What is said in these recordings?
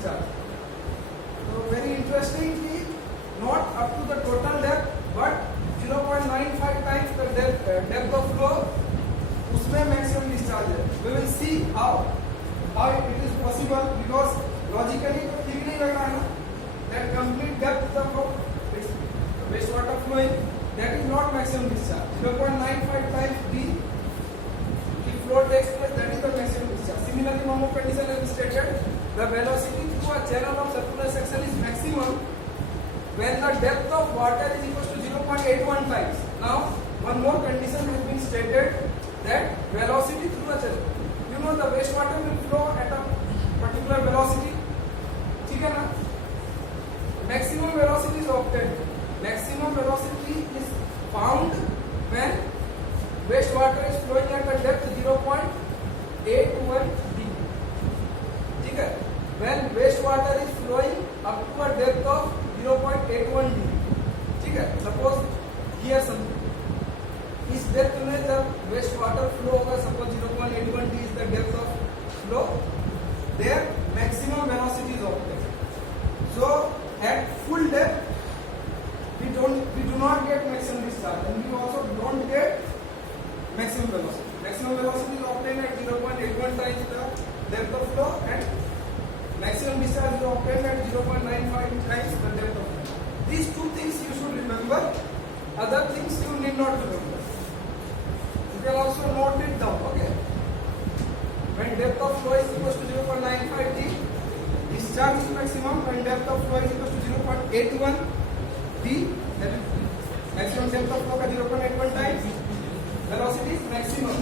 discharge. So very interestingly, not up to the total depth, but 0.95 times the depth of flow, उसमें maximum discharge है. We will see how it is possible, because logically तो ठीक नहीं लग रहा है ना, that complete depth of flow, it's waste water flowing, that is not maximum discharge. 0.95 times the flow takes place, that is the maximum discharge. Similarly, one more condition is stated: the velocity through a channel of circular section is maximum when the depth of water is equal to 0.81 times. Now, one more condition has been stated, that velocity through a channel. You know the wastewater will flow at a particular velocity. ठीक है ना? Maximum velocity is obtained. Maximum velocity is found when wastewater is flowing at a depth 0.81 d. ठीक है? When wastewater is flowing up to a depth of 0.81 d. ठीक है? Suppose here something. इस depth में जब वेस्ट वाटर फ्लो होगा, suppose 0.81 d is the depth of flow, there maximum velocity is obtained. So at full depth we do not get maximum discharge, and we also don't get maximum velocity. Maximum velocity is obtained at 0.81 times the depth of flow, and maximum discharge is obtained at 0.95 times the depth of flow. These two things you should remember. Other things you need not remember. You can also note it down. Okay. When depth of flow is equal to 0.95 d, discharge is maximum. When depth of flow is equal to 0.81 d, that is maximum depth of flow का 0.81 times velocity is maximum.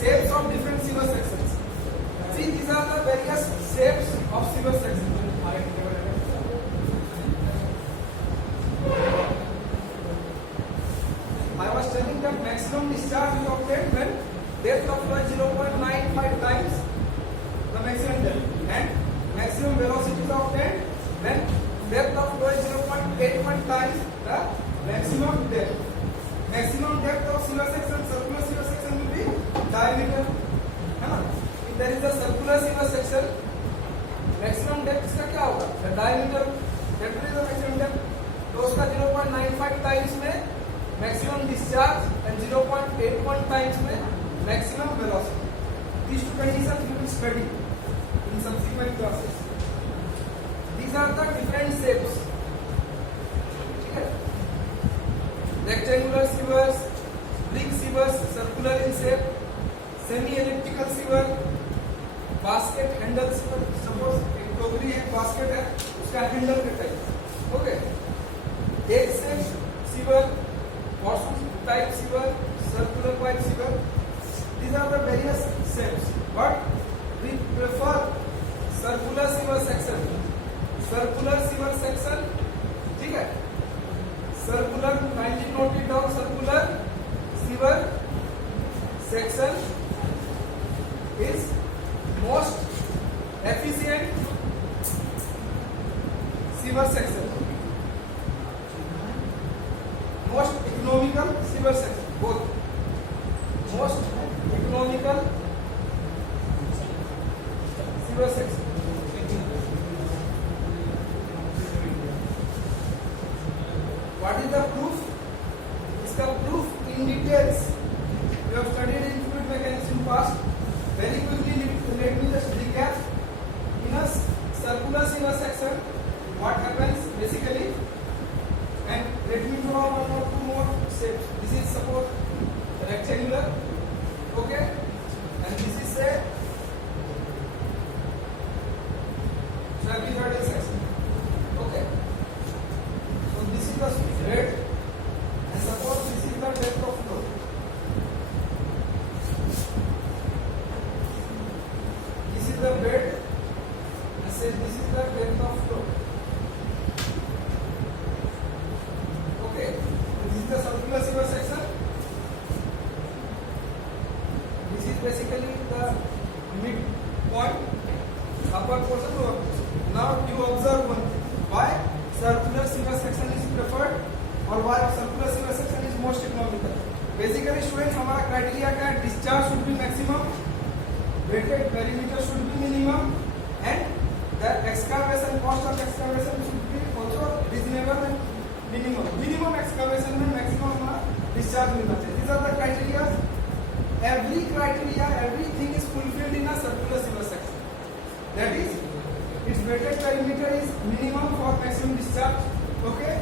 Shapes of different sewer sections. See, these are the various shapes of sewer sections. I was telling that maximum discharge is obtained when depth of flow is 0.95 times the maximum depth, and maximum velocity is obtained when depth of flow is 0.81 times the maximum depth. Maximum depth of sewer section, circular sewer section will be diameter, है ना? If there is a circular sewer section, maximum depth इसका क्या होगा? The diameter, that will be the maximum depth. तो उसका 0.95 times में maximum discharge and 0.81 times में maximum velocity. These two conditions we will study in subsequent classes. These are the different shapes. ठीक है? Rectangular sewers, brick sewers, circular in shape, semi-elliptical sewer, basket handle sewer. Suppose एक टोकरी है, basket है, उसका handle का type. Okay. Egg shape sewer, horseshoe type sewer, circular pipe sewer. These are the various shapes, but we prefer circular sewer section. Circular sewer section, ठीक है? Circular, 19 note it down. Circular sewer section is most efficient sewer section. Most economical sewer section, both. Most economical sewer section. What is the proof? इसका proof in details you have studied in fluid mechanics in past. Very quickly, let me just recap. In a circular sewer section, what happens basically? And let me draw one or two more shapes. This is suppose rectangular, okay, and this is a trapezoidal section, okay. So this is the bed, and suppose this is the depth of flow. This is the bed, and say this is the depth of flow. This is the circular sewer section. This is basically the mid point, upper portion, lower portion. Now you observe one thing. Why circular sewer section is preferred और why circular sewer section is most economical. Basically students, हमारा criteria क्या है? Discharge should be maximum weighted perimeter should be minimum and the excavation cost of excavation should be also reasonable and minimum excavation में maximum discharge मिलना चाहिए. These are the criteria. Everything is fulfilled in a circular sewer section. That is, its weighted perimeter is minimum for maximum discharge. Okay.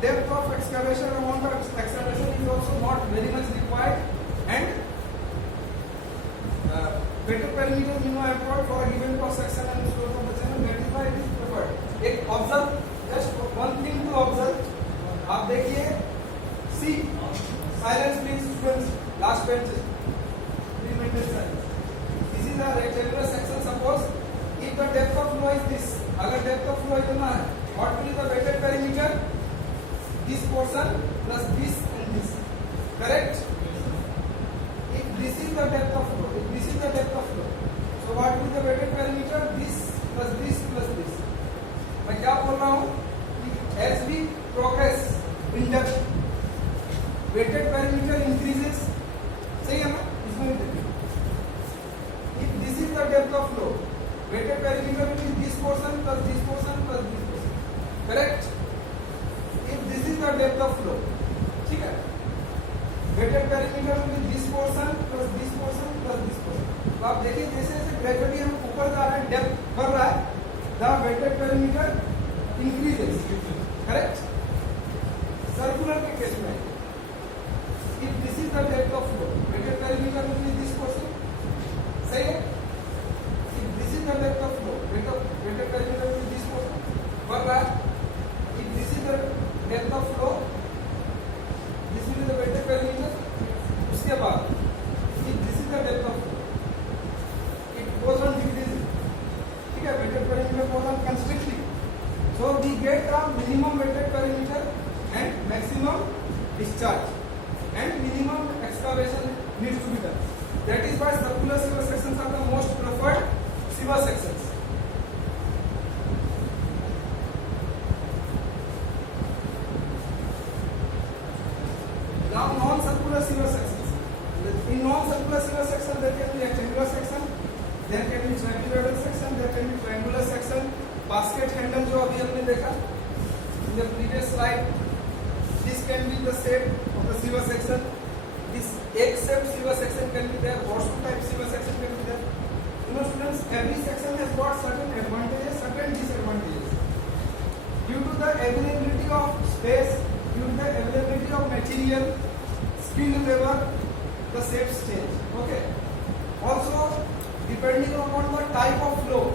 Depth of excavation, amount of excavation is also not very much required, and weighted perimeter minimum effort for a given cross section and slope of the channel. That is why it is preferred. एक observe, just one thing to observe. आप देखिए, see, silence please students, last bench, 3 minutes silence. This is a rectangular section. Suppose if the depth of flow is this, अगर depth of flow इतना है, what will be the weighted perimeter? This portion plus this and this, correct? If this is the depth of flow, so what will be the weighted perimeter? This plus this plus this. मैं क्या बोल रहा हूँ? As we progress in depth, weighted perimeter increases. सही है ना? इसमें भी देखिए. If this is the depth of flow, weighted perimeter will be this portion plus this portion plus this portion, correct? If this is the depth of flow, ठीक है? Weighted perimeter will be this portion plus this portion plus this portion. तो आप देखिए जैसे जैसे gradually हम ऊपर जा रहे हैं, डेप्थ बढ़ रहा है, the weighted perimeter increases, correct? Circular के केस में, if this is the depth of flow, weighted perimeter will be this portion, सही है? If this is the depth of flow, weighted perimeter will be this portion, बढ़ रहा है. If this is the depth of flow, this will be the weighted perimeter. उसके बाद, if this is the depth of flow, it goes on decreasing. ठीक है, weighted perimeter goes on constricting. So we get the minimum weighted perimeter and maximum discharge, and minimum excavation needs to be done. That is why circular sewer sections are the most preferred sewer sections. Now non-circular sewer sections. In non-circular sewer section there can be rectangular section, there can be trapezoidal section, there can be triangular section. Basket handle जो अभी हमने देखा in the previous slide, this can be the shape of the sewer section. This egg-shaped sewer section can be there. Horseshoe type sewer section can be there. You know students, every section has got certain advantages, certain disadvantages. Due to the availability of space, due to the availability of material, skilled labor, the shapes change. Okay. Also, depending upon the type of flow.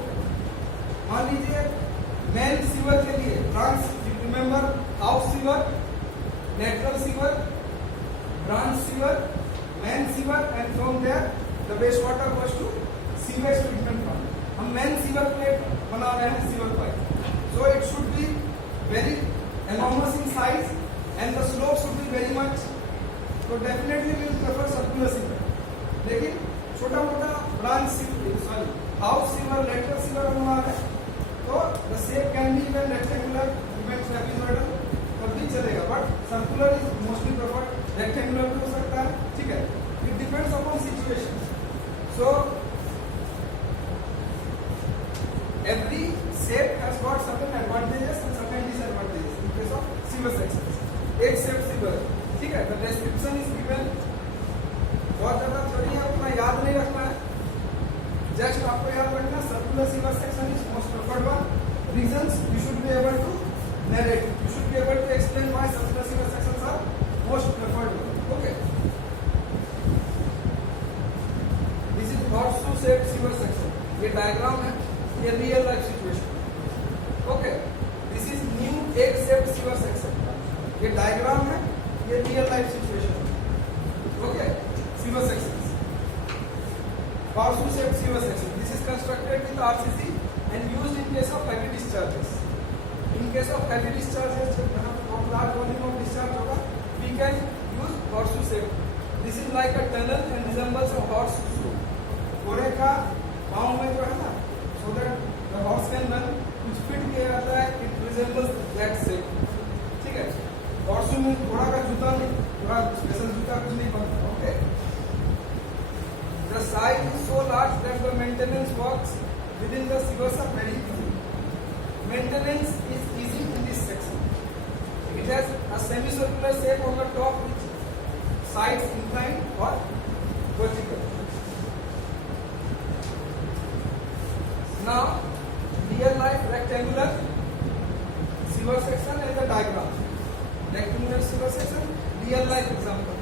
मान लीजिए main sewer के लिए branch, remember house sewer, lateral sewer, branch sewer, main sewer, and from there the waste water goes to sewage treatment plant. हम main sewer plate बना रहे हैं, sewer pipe. So it should be very enormous in size and the slope should be very much. So definitely we will prefer circular sewer. लेकिन छोटा मोटा branch sewer, sorry house sewer, lateral sewer बना रहे हैं, तो the shape can be even rectangular, even trapezoidal, तब भी चलेगा. But circular is mostly preferred. Rectangular भी हो सकता है, ठीक है? It depends upon situation. So every shape has got certain advantages and certain disadvantages in case of sewer sections. एक shape sewer, ठीक है? The description is given. बहुत ज्यादा थ्योरी है, उतना याद नहीं रखना है. Just आपको याद रखना, circular sewer section is most preferred one. Reasons you should be able to narrate. You should be able to explain why circular sewer sections are most preferred one. Okay. This is horseshoe shaped sewer section. ये diagram है, ये real life situation. Okay. This is new egg shaped sewer section. ये diagram है, ये real life situation. Okay. Sewer sections. Horseshoe shaped sewer section. This is constructed with RCC and used in case of heavy discharges. In case of heavy discharges, जब बहुत large volume of discharge होगा, we can use horseshoe shape. This is like a tunnel and resembles a horseshoe. घोड़े का पाँव में जो है ना, so that the horse can run, कुछ फिट किया जाता है, it resembles that shape. ठीक है? horseshoe में घोड़ा का जूता नहीं, घोड़ा स्पेशल जूता कुछ नहीं बनता. Okay. The size is so large that the maintenance works within the sewers are very easy. Maintenance is easy in this section. It has a semicircular shape on the top which sides inclined or vertical. Now, real life rectangular sewer section and the diagram. Rectangular sewer section, real life example.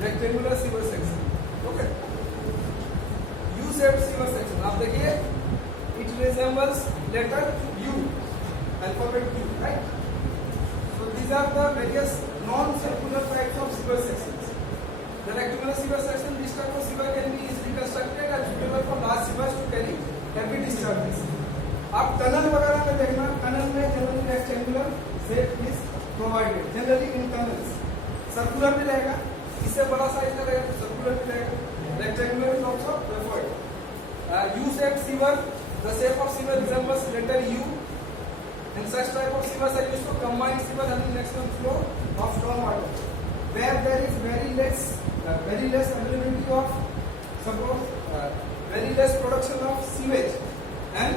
Rectangular sewer section. Okay. U-shaped sewer section. आप देखिए, it resembles letter U, alphabet U, right? So these are the various non-circular types of sewer sections. The rectangular sewer section, this type of sewer can be easily constructed and suitable for large sewers to carry heavy discharges. आप tunnel वगैरह में देखना, tunnel में generally rectangular shape is provided, generally in tunnels circular भी रहेगा, इससे बड़ा size का रहेगा तो सर्कुलर भी रहेगा. Rectangular is also preferred. U shaped sewer, the shape of sewer resembles letter U, and such type of sewers are used to combine sewer having maximum flow of storm water, where there is very less availability of suppose very less production of sewage and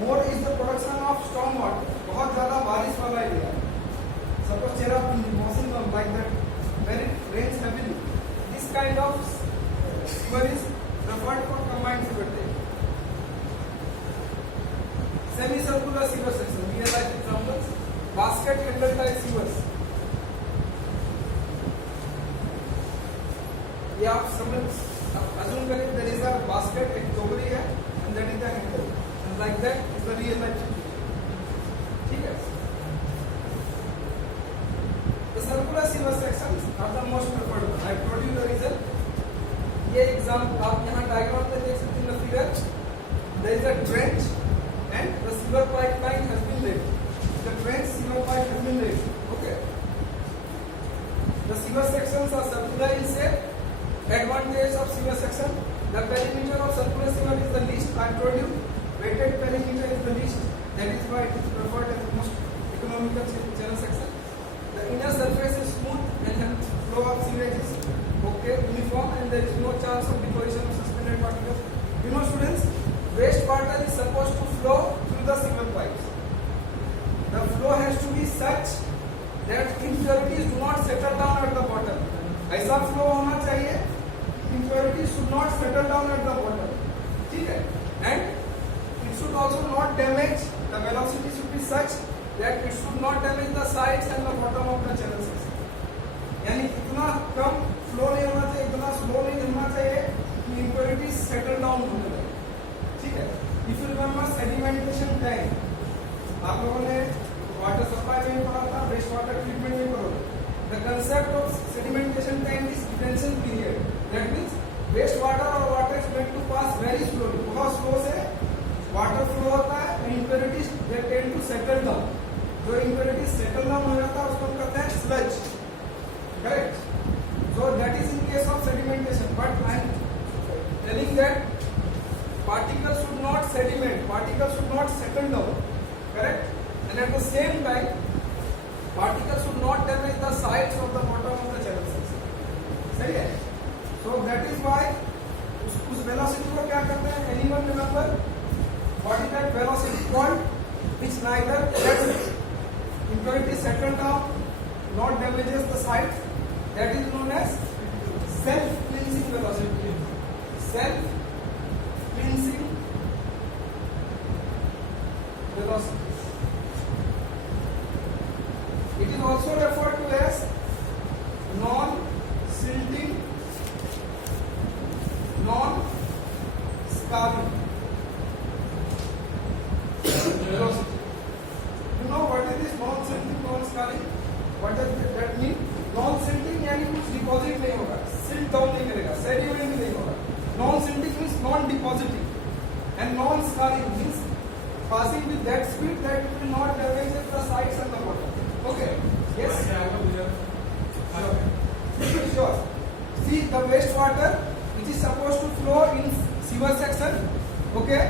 more is the production of storm water. बहुत ज़्यादा बारिश वाला area, suppose Cherrapunji, Mosingam, like that, where it rains heavily. This kind of sewer is preferred for combined sewer type. Semicircular sewer section, real life examples, basket handle type sewers. ये आप समझ assume करें there is a basket, एक टोकरी है, and that is the handle, and like that is the real life. ठीक है? The circular sewer sections are the most preferred one. I told you the reason. ये example आप यहाँ diagram में देख सकते हैं figure. There is a trench and the sewer pipeline has been laid. The trench sewer pipe has been laid. Okay. The sewer sections are circular in shape. Advantage of sewer section: the perimeter of circular sewer is the least. I told you, weighted perimeter is the least. That is why it is preferred as the most economical channel section. The inner surface is smooth and hence flow of sewage is okay, uniform, and there is no chance of deposition of suspended particles. You know, students, wastewater is supposed to flow through the sewer pipes. The flow has to be such that impurities do not settle down at the bottom. ऐसा flow होना चाहिए, impurities should not settle down at the bottom. ठीक है? And it should also not damage. The velocity should be such that it should not damage the sides and the bottom of the channel section. यानी इतना कम flow नहीं होना चाहिए, इतना slow नहीं होना चाहिए कि impurities settle down होने लगे. ठीक है? If you remember sedimentation tank, आप लोगों ने water supply में पढ़ा था, waste water treatment में पढ़ा. The concept of sedimentation tank is detention period. That means waste water or water is meant to pass very slowly. बहुत slow से water flow होता है and impurities they tend to settle down. जो impurities settle down हो जाता है उसको हम कहते हैं sludge. Correct? So that is in case of sedimentation. But I am telling that particles should not sediment. Particles should not settle down. Correct? And at the same time, particles should not damage the sides of the bottom of the channel section. सही है? So that is why उस velocity को क्या करते हैं? Anyone remember? What is that velocity called? Which neither lets impurities settle down, nor damages the sides. That is known as self-cleansing velocity. Self-cleansing velocity. It is also referred to as non-silting, non-scarring velocity. You know what is this non-silting, non-scarring? What does that mean? Non-silting यानी कुछ deposit नहीं होगा, silt down नहीं करेगा, sediment नहीं होगा. Non-silting means non-depositing, and non-scarring means passing with that speed that it will not damage the sides and the bottom. Okay. Yes. Sure. See the wastewater which is supposed to flow in sewer section. Okay.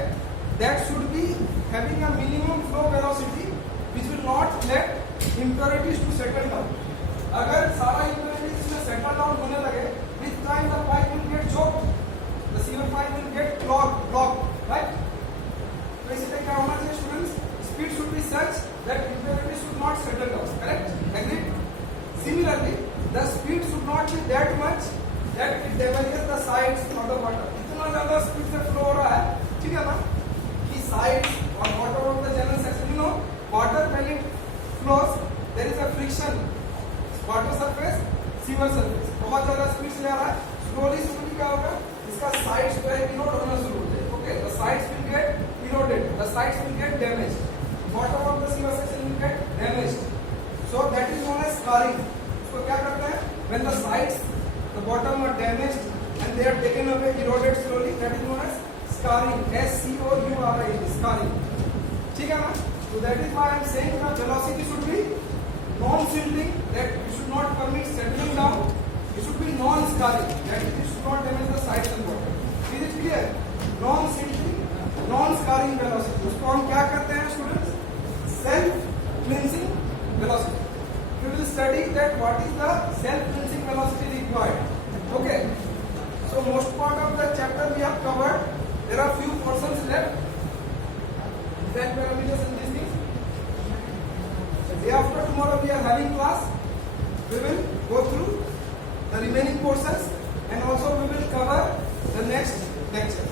That should be having a minimum flow velocity which will not let impurities to settle down. अगर सारा impurities में settle down होने लगे, with time the pipe will get choked. that much that it damages the sides of the water. इतना ज़्यादा speed से flow हो रहा है, ठीक है ना, कि sides और bottom of the channel section, you know, water when it flows, there is a friction, water surface, sewer surface. बहुत ज़्यादा स्पीड से जा रहा है, slowly क्या होगा, इसका sides जो है इरोड होना शुरू हो जाए. Okay, the sides will get eroded, the sides will get damaged, bottom of the sewer section will get damaged. So that is known as scarring. So क्या करते हैं? When the sides, the bottom are damaged and they are taken away, eroded slowly, that is known as scarring. S-C-O-U-R-R-I-N, scarring. ठीक है ना? So that is why I am saying the velocity should be non-silting, that you should not permit settling down. It should be non-scarring, that is, it should not damage the sides and bottom. Is it clear? Non-silting, non-scarring velocity. उसको हम क्या करते हैं students? Self-cleansing velocity. We will study that what is the self-cleansing velocity required. Okay. So most part of the chapter we have covered. There are few portions left. Then parameters and these things. Day after tomorrow we are having class. We will go through the remaining portions and also we will cover the next lecture.